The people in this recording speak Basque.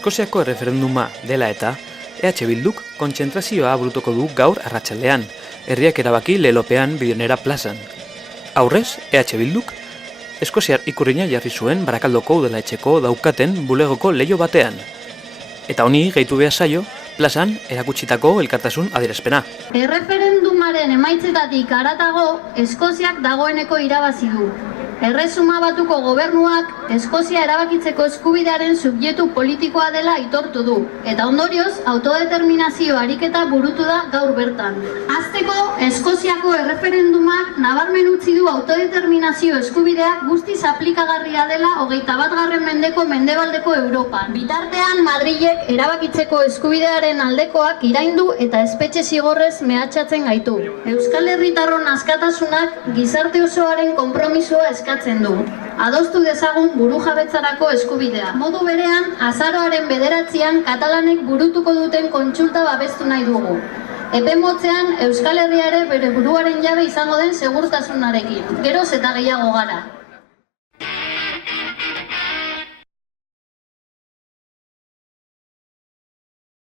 Eskoziako erreferenduma dela eta EH Bilduk kontzentrazioa burutuko du gaur arratsaldean, herriak erabaki lelopean Bidionera plazan. Aurrez, EH Bilduk eskoziar ikurrina jarri zuen Barakaldoko udaletxeko daukaten bulegoko leiho batean. Eta honi gehitu behar zaio, plazan erakutsitako elkartasun adierazpena. Erreferendumaren emaitzetatik haratago, Eskoziak dagoeneko irabazi du. Erresuma Batuko gobernuak Eskozia erabakitzeko eskubidearen subjektu politikoa dela aitortu du, eta ondorioz autodeterminazio ariketa burutu da gaur bertan. Hasteko, Eskoziako erreferendumak nabarmen utzi du autodeterminazio eskubidea guztiz aplikagarria dela 21. mendeko mendebaldeko Europan. Bitartean, Madrilek erabakitzeko eskubidearen aldekoak iraindu eta espetxe zigorrez mehatxatzen gaitu. Euskal Herritarron askatasunak gizarte osoaren konpromisoa eskatzen du. Adostu dezagun burujabetzarako eskubidea. Modu berean, azaroaren 9an katalanek burutuko duten kontsulta babestu nahi dugu. Epe motzean, Euskal Herria ere bere buruaren jabe izango den segurtasunarekin. Geroz eta gehiago gara.